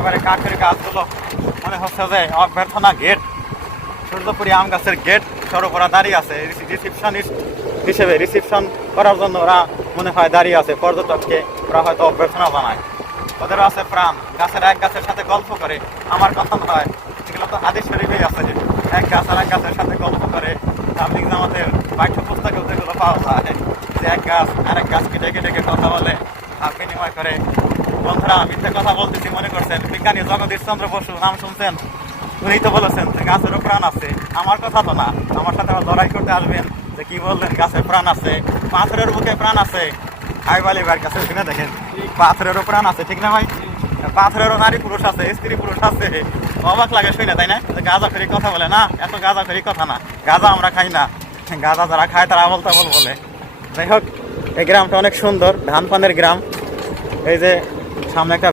একেবারে কাঠের গাছগুলো মনে হচ্ছে যে অভ্যর্থনা গেট, সূর্যপুরি আম গাছের গেট সরবরা দাঁড়িয়ে আছে রিসিপশনিস্ট হিসেবে, রিসিপশন করার জন্য ওরা মনে হয় দাঁড়িয়ে আছে। পর্যটককে ওরা হয়তো অভ্যর্থনা জানায়, ওদেরও আছে প্রাণ। গাছের এক গাছের সাথে গল্প করে, আমার কথা নয়, এগুলো তো হাদিস শরীফেই আছে যে এক গাছ আর এক গাছের সাথে গল্প করে। তাবলীগ জামাতের পাঠ্যপুস্তকেও যেগুলো পাওয়া যায় যে এক গাছ আর এক গাছকে ডেকে ডেকে কথা বলে, ভাব বিনিময় করে। বন্ধুরা, মিথ্যে কথা বলতেছি মনে করছেন? বিজ্ঞানী জগদীশ চন্দ্র বসু নাম শুনছেন? উনি তো বলেছেন যে গাছেরও প্রাণ আছে। আমার কথা তো না, আমার সাথে আবার লড়াই করতে আসবেন যে কি বললেন গাছের প্রাণ আছে, পাথরের বুকে প্রাণ আছে। আইবালি ভাইয়ের কাছে শুনে দেখেন, পাথরেরও প্রাণ আছে, ঠিক না ভাই? পাথরেরও নারী পুরুষ আছে, স্ত্রী পুরুষ আছে। অবাক লাগে শুনে, তাই না? গাঁজা ফেরি কথা বলে না, এত গাঁজা ফেরি কথা না। গাঁজা আমরা খাই না, গাঁজা যারা খায় তারা আবল তাবল বলে। যাই হোক, এই গ্রামটা অনেক সুন্দর, ধান পানের গ্রাম। এই যে সামনে একটা